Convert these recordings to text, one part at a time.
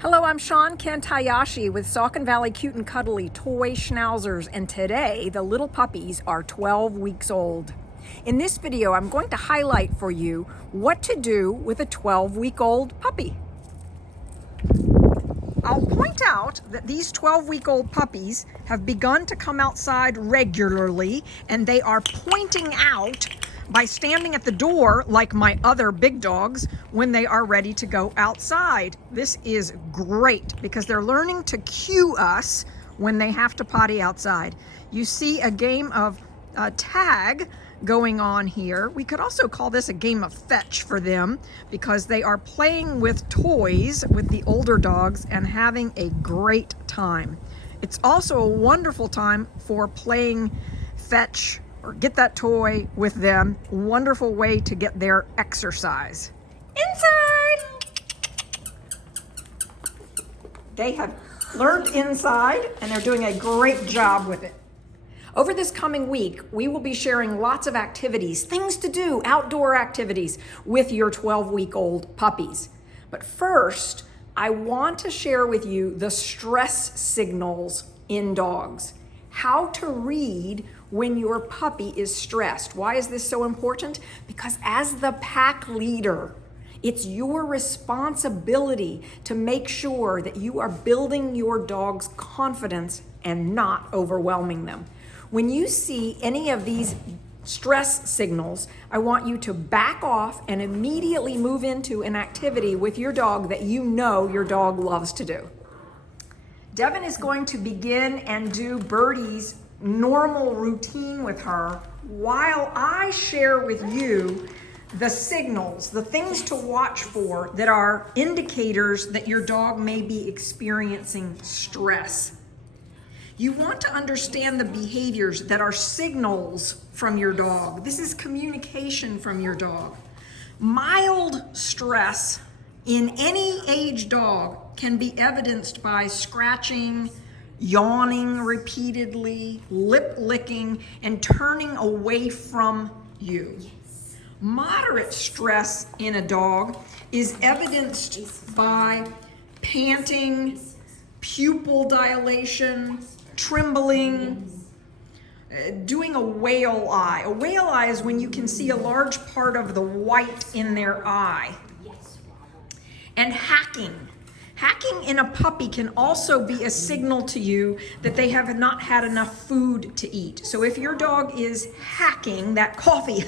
Hello, I'm Sean Kent Hayashi with Saucon Valley Cute and Cuddly Toy Schnauzers, and today the little puppies are 12 weeks old. In this video, I'm going to highlight for you what to do with a 12-week-old puppy. I'll point out that these 12-week-old puppies have begun to come outside regularly, and they are pointing out by standing at the door like my other big dogs when they are ready to go outside. This is great because they're learning to cue us when they have to potty outside. You see a game of tag going on here. We could also call this a game of fetch for them because they are playing with toys with the older dogs and having a great time. It's also a wonderful time for playing fetch or get that toy with them. Wonderful way to get their exercise. Inside! They have learned inside and they're doing a great job with it. Over this coming week, we will be sharing lots of activities, things to do, outdoor activities with your 12-week-old puppies. But first, I want to share with you the stress signals in dogs. How to read when your puppy is stressed. Why is this so important? Because as the pack leader, it's your responsibility to make sure that you are building your dog's confidence and not overwhelming them. When you see any of these stress signals, I want you to back off and immediately move into an activity with your dog that you know your dog loves to do. Devin is going to begin and do Birdie's normal routine with her while I share with you the signals, the things to watch for that are indicators that your dog may be experiencing stress. You want to understand the behaviors that are signals from your dog. This is communication from your dog. Mild stress in any age dog can be evidenced by scratching, yawning repeatedly, lip licking, and turning away from you. Moderate stress in a dog is evidenced by panting, pupil dilation, trembling, doing a whale eye. A whale eye is when you can see a large part of the white in their eye. And hacking. Hacking in a puppy can also be a signal to you that they have not had enough food to eat. So if your dog is hacking, that coffee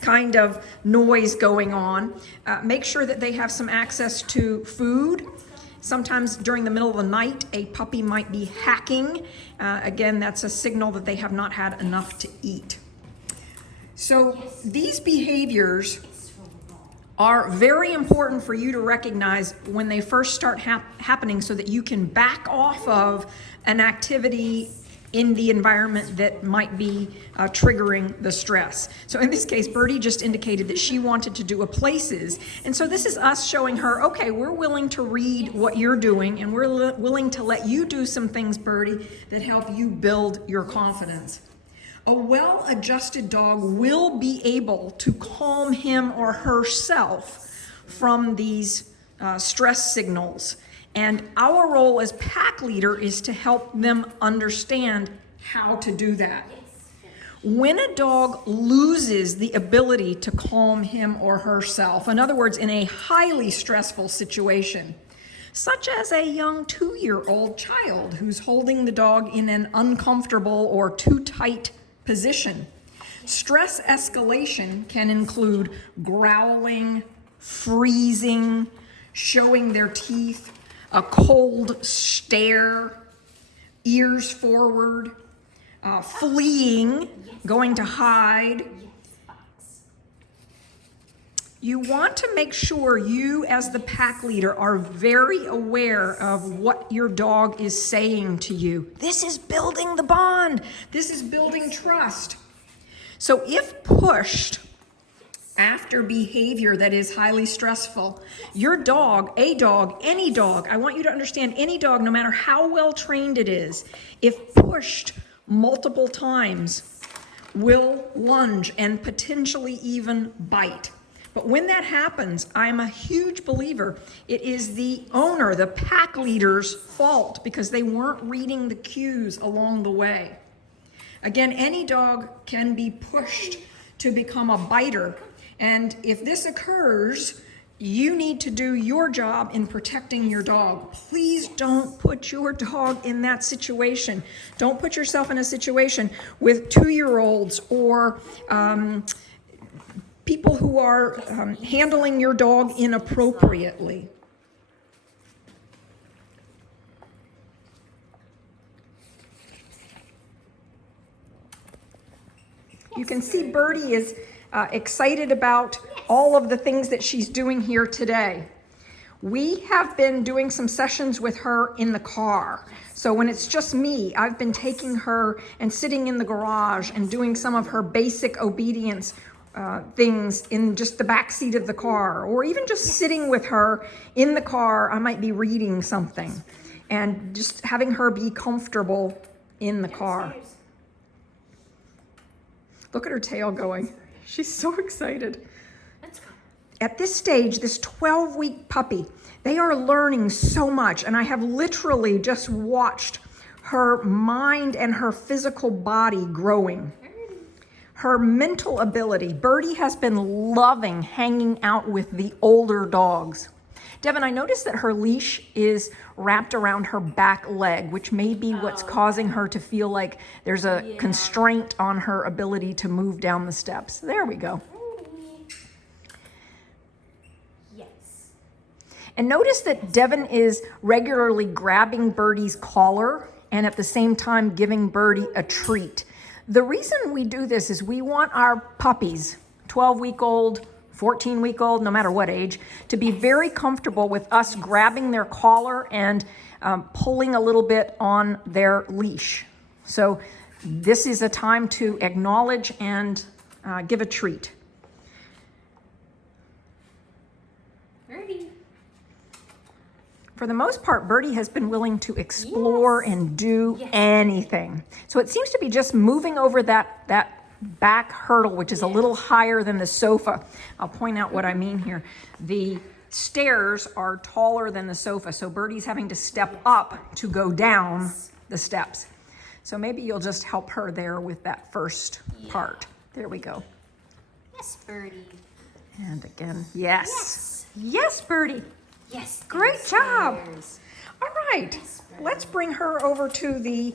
kind of noise going on, make sure that they have some access to food. Sometimes during the middle of the night, a puppy might be hacking. Again, that's a signal that they have not had enough to eat. So these behaviors are very important for you to recognize when they first start happening so that you can back off of an activity in the environment that might be triggering the stress. So in this case, Birdie just indicated that she wanted to do a places. And so this is us showing her, okay, we're willing to read what you're doing and we're willing to let you do some things, Birdie, that help you build your confidence. A well-adjusted dog will be able to calm him or herself from these stress signals. And our role as pack leader is to help them understand how to do that. When a dog loses the ability to calm him or herself, in other words, in a highly stressful situation, such as a young 2-year-old child who's holding the dog in an uncomfortable or too tight position. Stress escalation can include growling, freezing, showing their teeth, a cold stare, ears forward, fleeing, going to hide. You want to make sure you as the pack leader are very aware of what your dog is saying to you. This is building the bond. This is building trust. So if pushed after behavior that is highly stressful, your dog, a dog, any dog, I want you to understand any dog, no matter how well trained it is, if pushed multiple times, will lunge and potentially even bite. But when that happens, I'm a huge believer it is the owner, the pack leader's fault because they weren't reading the cues along the way. Again, any dog can be pushed to become a biter. And if this occurs, you need to do your job in protecting your dog. Please don't put your dog in that situation. Don't put yourself in a situation with 2-year-olds or people who are handling your dog inappropriately. You can see Birdie is excited about all of the things that she's doing here today. We have been doing some sessions with her in the car. So when it's just me, I've been taking her and sitting in the garage and doing some of her basic obedience things in just the back seat of the car, or even just sitting with her in the car. I might be reading something and just having her be comfortable in the car. Look at her tail going. She's so excited. Let's go. At this stage, this 12-week puppy, they are learning so much, and I have literally just watched her mind and her physical body growing. Her mental ability. Birdie has been loving hanging out with the older dogs. Devin, I noticed that her leash is wrapped around her back leg, which may be what's causing her to feel like there's a constraint on her ability to move down the steps. There we go. Yes. And notice that Devin is regularly grabbing Birdie's collar and at the same time giving Birdie a treat. The reason we do this is we want our puppies, 12-week-old, 14-week-old, no matter what age, to be very comfortable with us grabbing their collar and pulling a little bit on their leash. So this is a time to acknowledge and give a treat. Birdie. For the most part, Birdie has been willing to explore and do anything. So it seems to be just moving over that back hurdle, which is a little higher than the sofa. I'll point out what I mean here. The stairs are taller than the sofa, so Birdie's having to step up to go down the steps. So maybe you'll just help her there with that first part. There we go. Yes, Birdie. And again, yes. Yes, Birdie. Yes. Great job. Stairs. All right, let's bring her over to the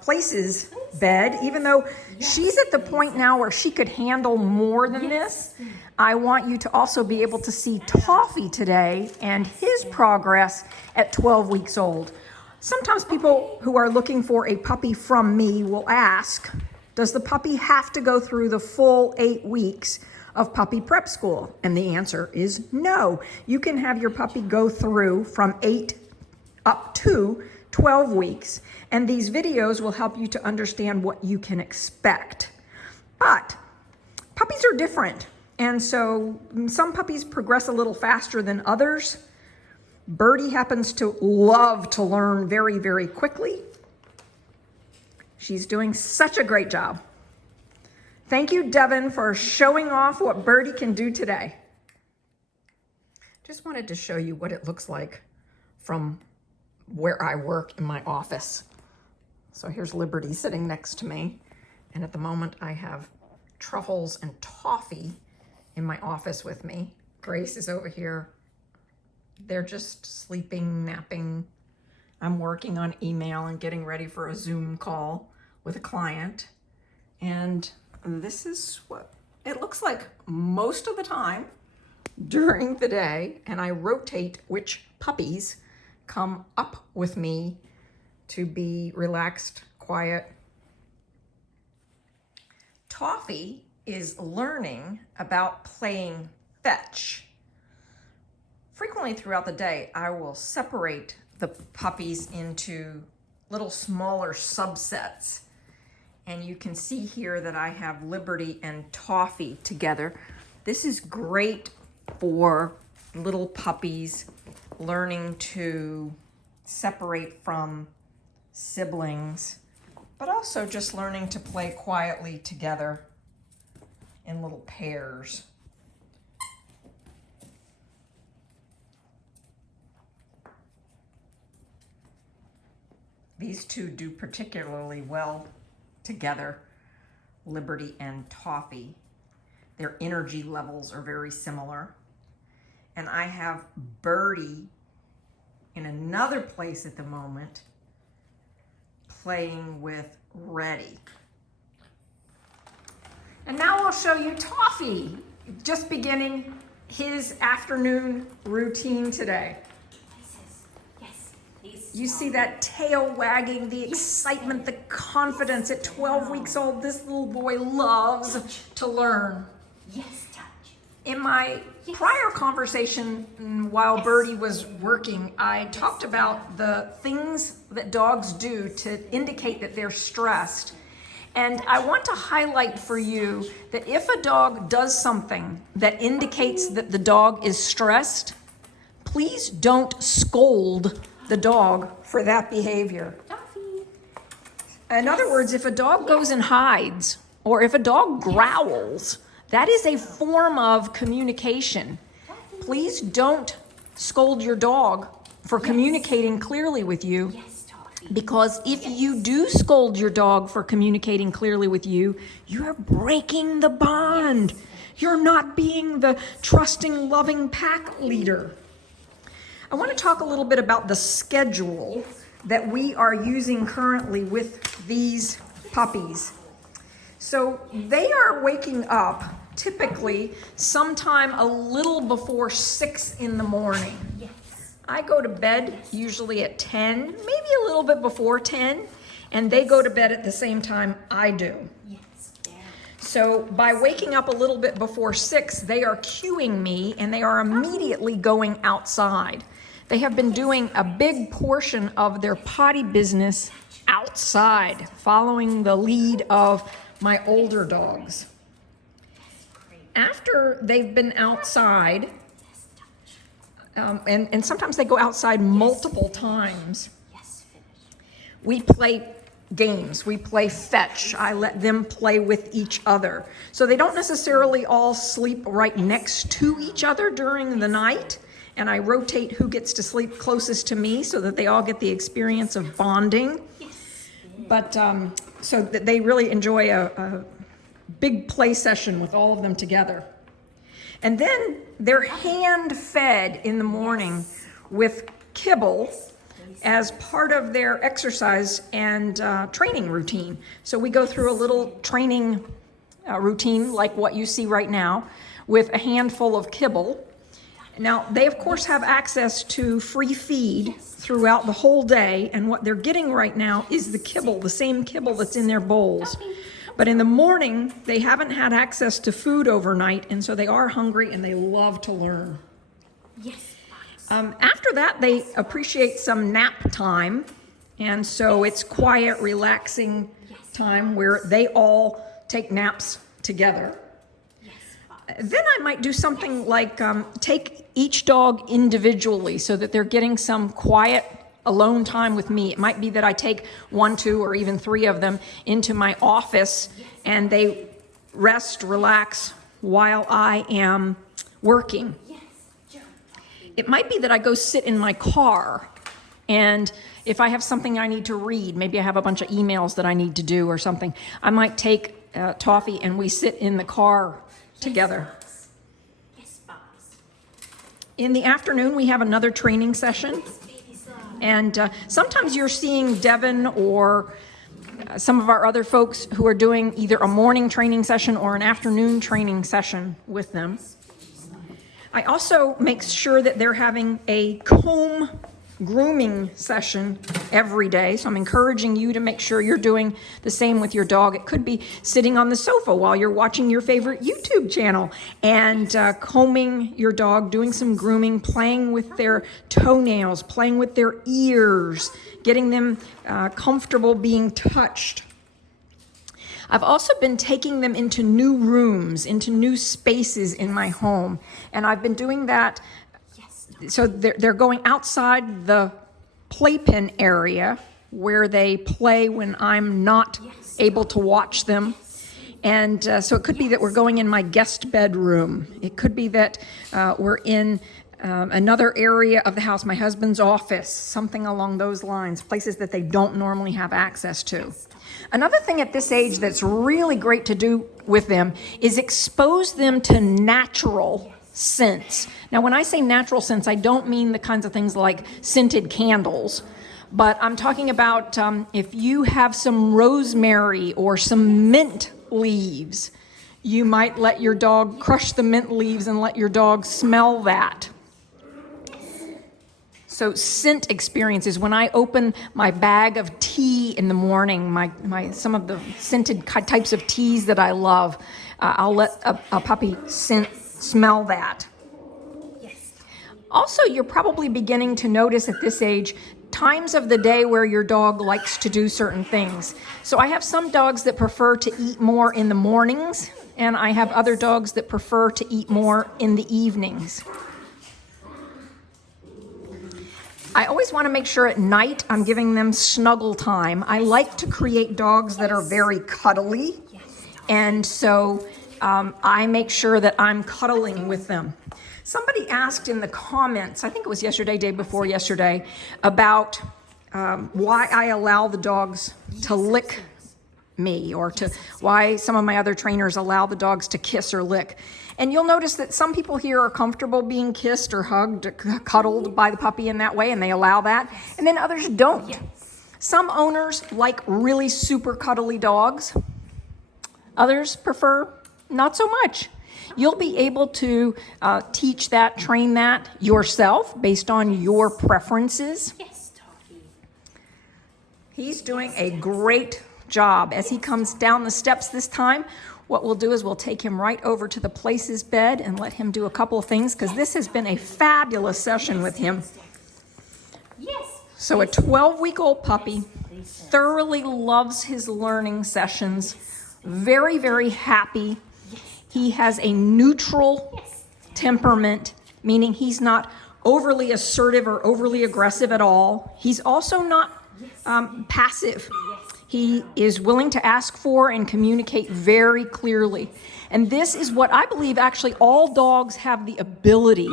places bed. Even though she's at the point now where she could handle more than this, I want you to also be able to see Toffee today and his progress at 12 weeks old. Sometimes people who are looking for a puppy from me will ask, does the puppy have to go through the full 8 weeks of puppy prep school? And the answer is no. You can have your puppy go through from 8 up to 12 weeks. And these videos will help you to understand what you can expect. But puppies are different. And so some puppies progress a little faster than others. Birdie happens to love to learn very, very quickly. She's doing such a great job. Thank you, Devin, for showing off what Birdie can do today. Just wanted to show you what it looks like from where I work in my office. So here's Liberty sitting next to me. And at the moment I have Truffles and Toffee in my office with me. Grace is over here. They're just sleeping, napping. I'm working on email and getting ready for a Zoom call with a client. And this is what it looks like most of the time during the day. And I rotate which puppies come up with me to be relaxed, quiet. Toffee is learning about playing fetch. Frequently throughout the day, I will separate the puppies into little smaller subsets. And you can see here that I have Liberty and Toffee together. This is great for little puppies learning to separate from siblings, but also just learning to play quietly together in little pairs. These two do particularly well together, Liberty and Toffee. Their energy levels are very similar. And I have Birdie in another place at the moment, playing with Ready. And now I'll show you Toffee, just beginning his afternoon routine today. You see that tail wagging, the excitement, the confidence. At 12 weeks old, this little boy loves to learn. Yes, touch. In my prior conversation while Birdie was working, I talked about the things that dogs do to indicate that they're stressed. And I want to highlight for you that if a dog does something that indicates that the dog is stressed, please don't scold the dog for that behavior. Toffee. In other words, if a dog goes and hides, or if a dog growls, that is a form of communication. Please don't scold your dog for communicating clearly with you. Yes, Toffee. Because if you do scold your dog for communicating clearly with you, you're breaking the bond. You're not being the trusting, loving pack leader. I want to talk a little bit about the schedule that we are using currently with these puppies. So they are waking up typically sometime a little before 6 in the morning. Yes. I go to bed usually at 10, maybe a little bit before 10, and they go to bed at the same time I do. Yes. So by waking up a little bit before 6, they are cueing me and they are immediately going outside. They have been doing a big portion of their potty business outside, following the lead of my older dogs. After they've been outside, and sometimes they go outside multiple times, Yes, finish. we play games. We play fetch. I let them play with each other. So they don't necessarily all sleep right next to each other during the night. And I rotate who gets to sleep closest to me so that they all get the experience of bonding. Yes. But so that they really enjoy a big play session with all of them together. And then they're hand fed in the morning with kibble as part of their exercise and training routine. So we go through a little training routine like what you see right now with a handful of kibble. Now, they of course have access to free feed throughout the whole day, and what they're getting right now is the kibble, the same kibble that's in their bowls. But in the morning, they haven't had access to food overnight, and so they are hungry and they love to learn. Yes. After that, they appreciate some nap time, and so it's quiet, relaxing time where they all take naps together. Then I might do something like take each dog individually so that they're getting some quiet alone time with me. It might be that I take 1, 2, or even 3 of them into my office and they rest, relax while I am working. It might be that I go sit in my car, and if I have something I need to read, maybe I have a bunch of emails that I need to do or something, I might take Toffee and we sit in the car together. Yes, boss. In the afternoon, we have another training session. And sometimes you're seeing Devin or some of our other folks who are doing either a morning training session or an afternoon training session with them. I also make sure that they're having a comb grooming session every day. So I'm encouraging you to make sure you're doing the same with your dog. It could be sitting on the sofa while you're watching your favorite YouTube channel and combing your dog, doing some grooming, playing with their toenails, playing with their ears, getting them comfortable being touched. I've also been taking them into new rooms, into new spaces in my home. And I've been doing that. So they're going outside the playpen area where they play when I'm not able to watch them. And so it could be that we're going in my guest bedroom. It could be that we're in Another area of the house, my husband's office, something along those lines, places that they don't normally have access to. Another thing at this age that's really great to do with them is expose them to natural scents. Now, when I say natural scents, I don't mean the kinds of things like scented candles, but I'm talking about if you have some rosemary or some mint leaves, you might let your dog crush the mint leaves and let your dog smell that. So scent experiences, when I open my bag of tea in the morning, some of the scented types of teas that I love, I'll let a puppy smell that. Yes. Also, you're probably beginning to notice at this age times of the day where your dog likes to do certain things. So I have some dogs that prefer to eat more in the mornings, and I have other dogs that prefer to eat more in the evenings. I always want to make sure at night I'm giving them snuggle time. I like to create dogs that are very cuddly, and so I make sure that I'm cuddling with them. Somebody asked in the comments, I think it was yesterday, day before yesterday, about why I allow the dogs to lick me, or why some of my other trainers allow the dogs to kiss or lick. And you'll notice that some people here are comfortable being kissed or hugged, or cuddled by the puppy in that way, and they allow that. And then others don't. Some owners like really super cuddly dogs. Others prefer not so much. You'll be able to teach that, train that yourself based on your preferences. Yes, Toddy. He's doing a great job. As he comes down the steps this time, what we'll do is we'll take him right over to the Places bed and let him do a couple of things, because this has been a fabulous session with him. Yes. So a 12-week-old puppy thoroughly loves his learning sessions, very, very happy. He has a neutral temperament, meaning he's not overly assertive or overly aggressive at all. He's also not passive. He is willing to ask for and communicate very clearly. And this is what I believe actually all dogs have the ability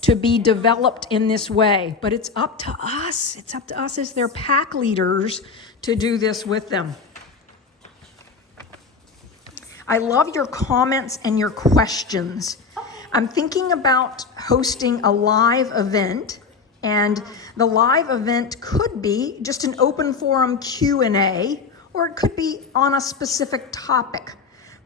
to be developed in this way. But it's up to us. It's up to us as their pack leaders to do this with them. I love your comments and your questions. I'm thinking about hosting a live event, and the live event could be just an open forum Q&A, or it could be on a specific topic.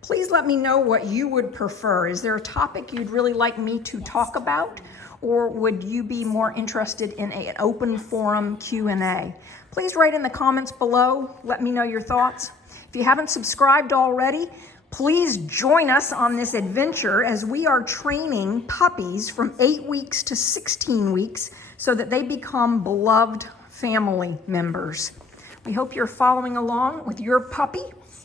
Please let me know what you would prefer. Is there a topic you'd really like me to talk about, or would you be more interested in an open forum Q&A? Please write in the comments below. Let me know your thoughts. If you haven't subscribed already, please join us on this adventure as we are training puppies from 8 weeks to 16 weeks so that they become beloved family members. We hope you're following along with your puppy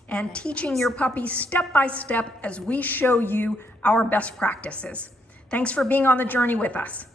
and teaching your puppy step by step as we show you our best practices. Thanks for being on the journey with us.